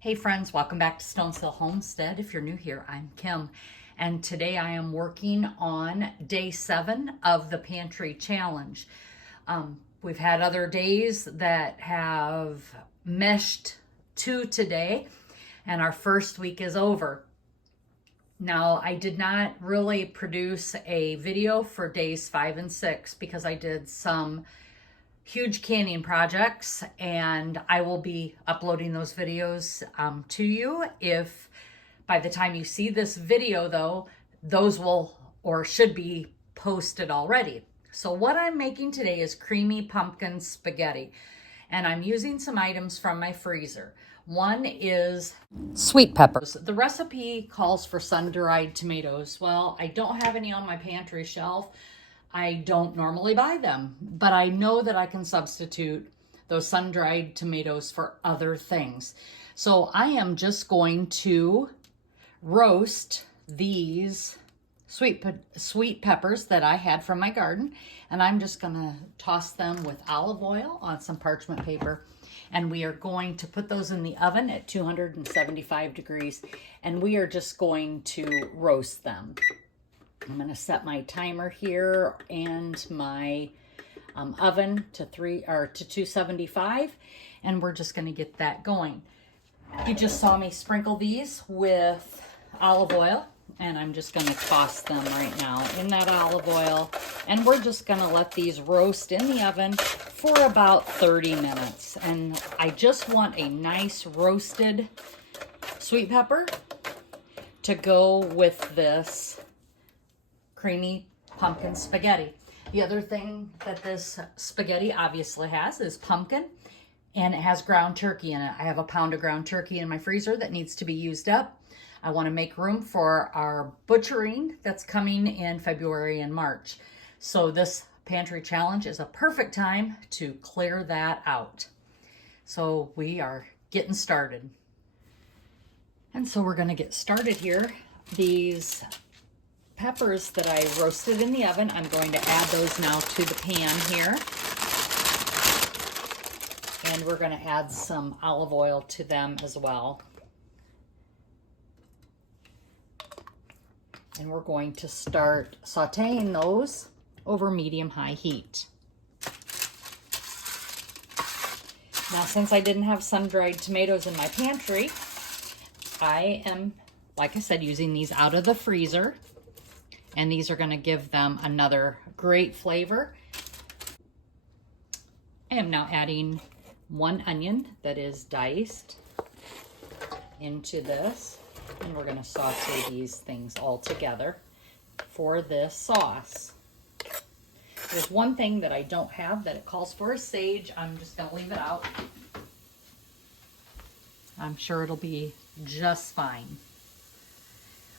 Hey friends, welcome back to Stonesville Homestead. If you're new here, I'm Kim, and today I am working on day 7 of the pantry challenge. We've had other days that have meshed to today, and our first week is over. Now, I did not really produce a video for days 5 and 6 because I did some huge canning projects, and I will be uploading those videos to you. If by the time you see this video though, those will or should be posted already. So what I'm making today is creamy pumpkin spaghetti, and I'm using some items from my freezer. One is sweet peppers. The recipe calls for sun-dried tomatoes. Well, I don't have any on my pantry shelf. I don't normally buy them, but I know that I can substitute those sun-dried tomatoes for other things. So I am just going to roast these sweet peppers that I had from my garden, and I'm just gonna toss them with olive oil on some parchment paper, and we are going to put those in the oven at 275 degrees, and we are just going to roast them. I'm going to set my timer here and my oven to 275, and we're just going to get that going. You just saw me sprinkle these with olive oil, and I'm just going to toss them right now in that olive oil, and we're just going to let these roast in the oven for about 30 minutes. And I just want a nice roasted sweet pepper to go with this creamy pumpkin spaghetti. The other thing that this spaghetti obviously has is pumpkin, and it has ground turkey in it. I have a pound of ground turkey in my freezer that needs to be used up. I want to make room for our butchering that's coming in February and March. So this pantry challenge is a perfect time to clear that out. So we are getting started. And so we're going to get started here. These peppers that I roasted in the oven, I'm going to add those now to the pan here. And we're going to add some olive oil to them as well. And we're going to start sauteing those over medium-high heat. Now, since I didn't have sun-dried tomatoes in my pantry, I am, like I said, using these out of the freezer. And these are going to give them another great flavor. I am now adding 1 onion that is diced into this. And we're going to saute these things all together for this sauce. There's one thing that I don't have that it calls for is sage. I'm just going to leave it out. I'm sure it'll be just fine.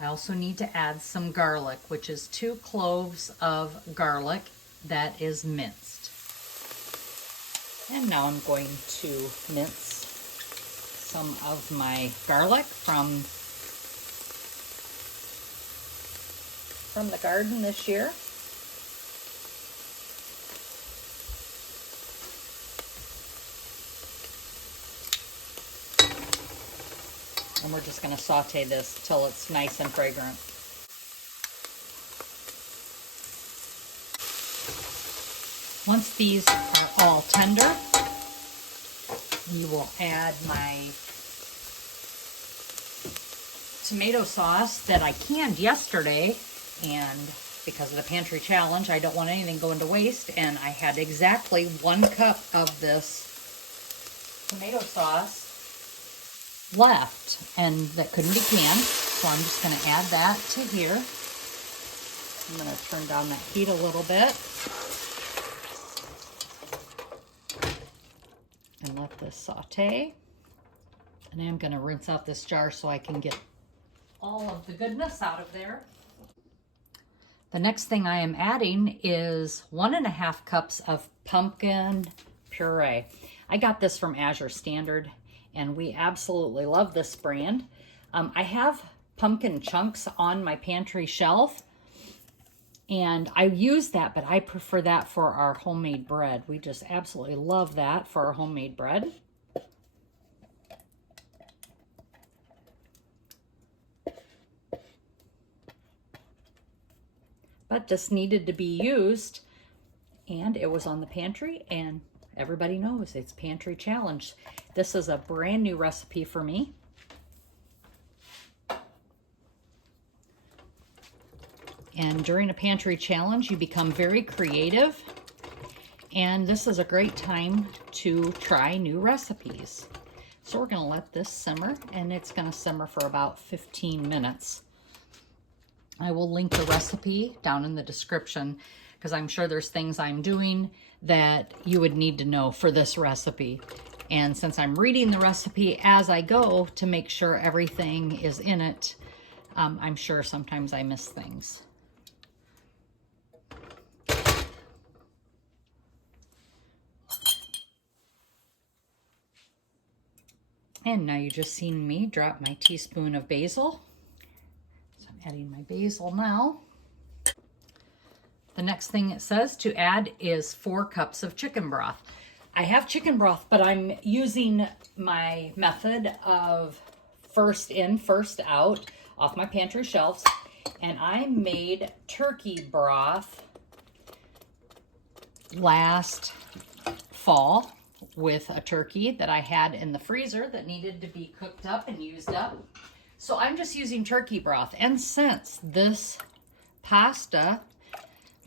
I also need to add some garlic, which is 2 cloves of garlic that is minced. And now I'm going to mince some of my garlic from the garden this year. And we're just going to saute this till it's nice and fragrant. Once these are all tender, you will add my tomato sauce that I canned yesterday, and because of the pantry challenge, I don't want anything going to waste, and I had exactly 1 cup of this tomato sauce left, and that couldn't be canned, so I'm just going to add that to here. I'm going to turn down that heat a little bit and let this saute. And I'm going to rinse out this jar so I can get all of the goodness out of there. The next thing I am adding is 1.5 cups of pumpkin puree. I got this from Azure Standard, and we absolutely love this brand. I have pumpkin chunks on my pantry shelf, and I use that, but I prefer that for our homemade bread. We just absolutely love that for our homemade bread. but this needed to be used, and it was on the pantry, and everybody knows it's pantry challenge. This is a brand new recipe for me. And during a pantry challenge, you become very creative, and this is a great time to try new recipes. So we're going to let this simmer, and it's going to simmer for about 15 minutes. I will link the recipe down in the description because I'm sure there's things I'm doing that you would need to know for this recipe. And since I'm reading the recipe as I go to make sure everything is in it, I'm sure sometimes I miss things. And now you just seen me drop my teaspoon of basil. So I'm adding my basil now. The next thing it says to add is 4 cups of chicken broth. I have chicken broth, but I'm using my method of first in, first out off my pantry shelves. And I made turkey broth last fall with a turkey that I had in the freezer that needed to be cooked up and used up. So I'm just using turkey broth. And since this pasta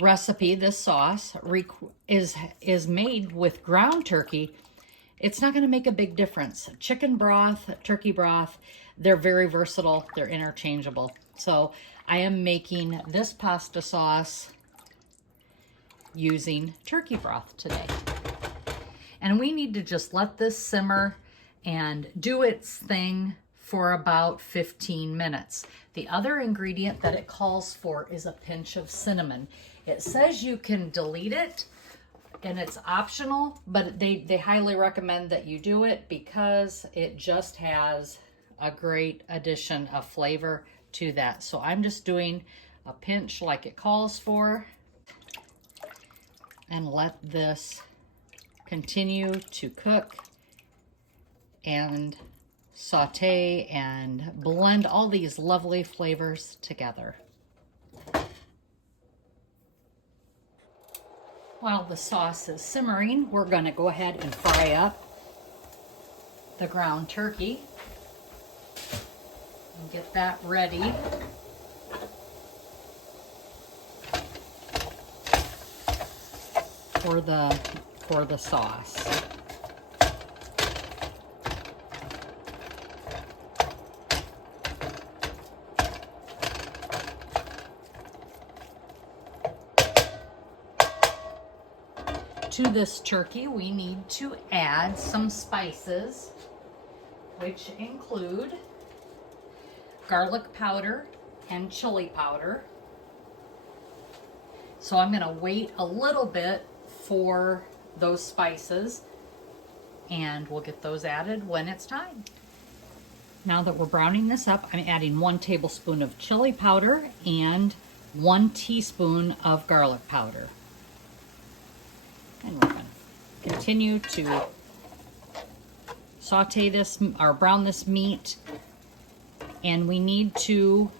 recipe, this sauce is made with ground turkey, it's not going to make a big difference. Chicken broth, turkey broth, they're very versatile. They're interchangeable. So I am making this pasta sauce using turkey broth today. And we need to just let this simmer and do its thing for about 15 minutes. The other ingredient that it calls for is a pinch of cinnamon. It says you can delete it, and it's optional, but they highly recommend that you do it because it just has a great addition of flavor to that. So I'm just doing a pinch like it calls for, and let this continue to cook and saute and blend all these lovely flavors together. While the sauce is simmering, we're going to go ahead and fry up the ground turkey and get that ready. For the sauce. To this turkey, we need to add some spices, which include garlic powder and chili powder. So I'm going to wait a little bit for those spices, and we'll get those added when it's time. Now that we're browning this up, I'm adding 1 tablespoon of chili powder and 1 teaspoon of garlic powder. And we're going to continue to saute this or brown this meat, and we need to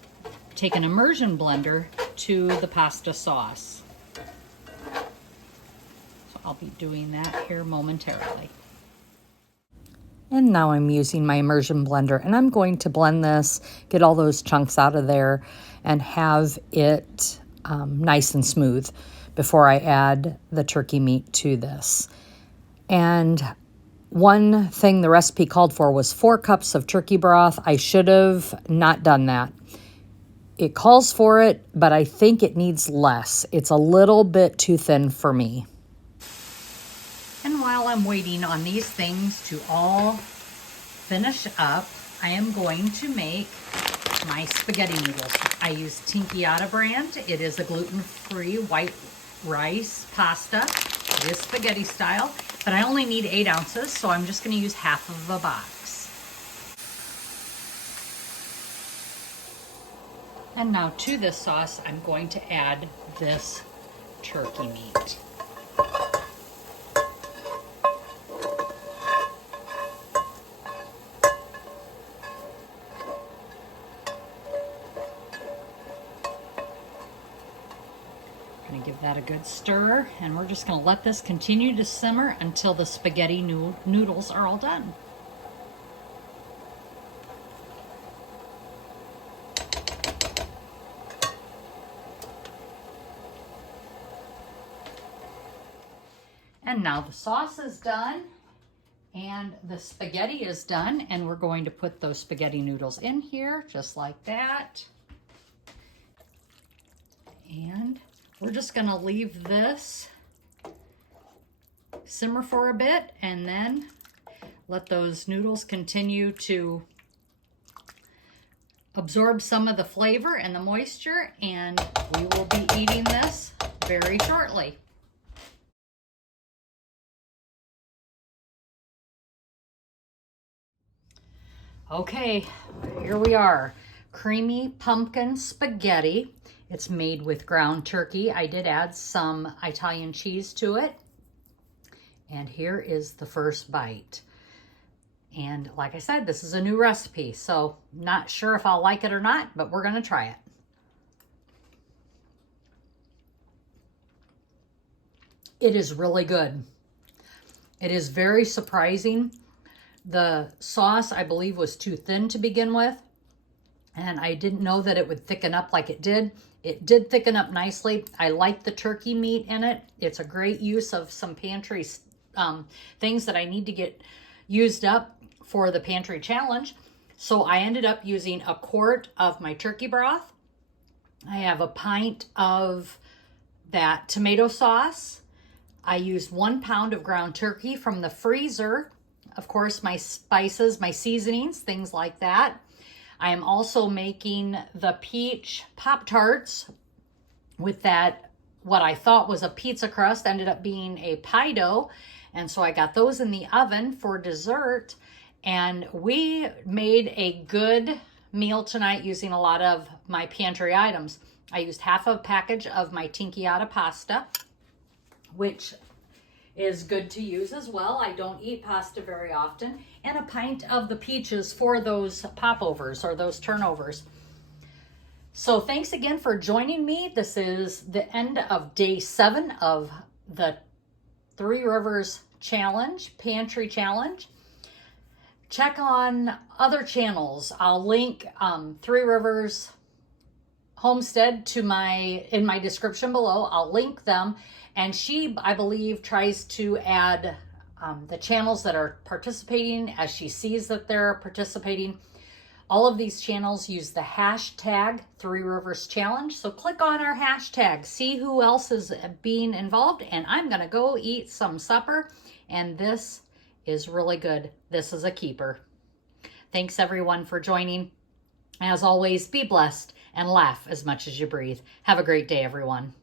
take an immersion blender to the pasta sauce. So I'll be doing that here momentarily. And now I'm using my immersion blender, and I'm going to blend this, get all those chunks out of there, and have it nice and smooth before I add the turkey meat to this. And one thing the recipe called for was 4 cups of turkey broth. I should have not done that. It calls for it, but I think it needs less. It's a little bit too thin for me. And while I'm waiting on these things to all finish up, I am going to make my spaghetti noodles. I use Tinkyada brand. It is a gluten-free white rice pasta. It is spaghetti style, but I only need 8 ounces, so I'm just going to use half of a box. And now to this sauce, I'm going to add this turkey meat. Give that a good stir, and we're just going to let this continue to simmer until the spaghetti noodles are all done. And now the sauce is done and the spaghetti is done, and we're going to put those spaghetti noodles in here just like that. And we're just going to leave this simmer for a bit and then let those noodles continue to absorb some of the flavor and the moisture, and we will be eating this very shortly. Okay, here we are. Creamy pumpkin spaghetti. It's made with ground turkey. I did add some Italian cheese to it. And here is the first bite. And like I said, this is a new recipe, so not sure if I'll like it or not, but we're going to try it. It is really good. It is very surprising. The sauce, I believe, was too thin to begin with, and I didn't know that it would thicken up like it did. It did thicken up nicely. I like the turkey meat in it. It's a great use of some pantry things that I need to get used up for the pantry challenge. So I ended up using a quart of my turkey broth. I have a pint of that tomato sauce. I used 1 pound of ground turkey from the freezer. Of course, my spices, my seasonings, things like that. I am also making the peach Pop-Tarts with that, what I thought was a pizza crust, ended up being a pie dough. And so I got those in the oven for dessert. And we made a good meal tonight using a lot of my pantry items. I used half a package of my Tinkyada pasta, which is good to use as well. I don't eat pasta very often. And a pint of the peaches for those popovers or those turnovers. So thanks again for joining me. This is the end of day 7 of the Three Rivers Challenge, Pantry Challenge. Check on other channels. I'll link Three Rivers Homestead to in my description below. I'll link them. And she, I believe, tries to add the channels that are participating as she sees that they're participating. All of these channels use the hashtag Three Rivers Challenge. So click on our hashtag, see who else is being involved. And I'm going to go eat some supper. And this is really good. This is a keeper. Thanks everyone for joining. As always, be blessed and laugh as much as you breathe. Have a great day, everyone.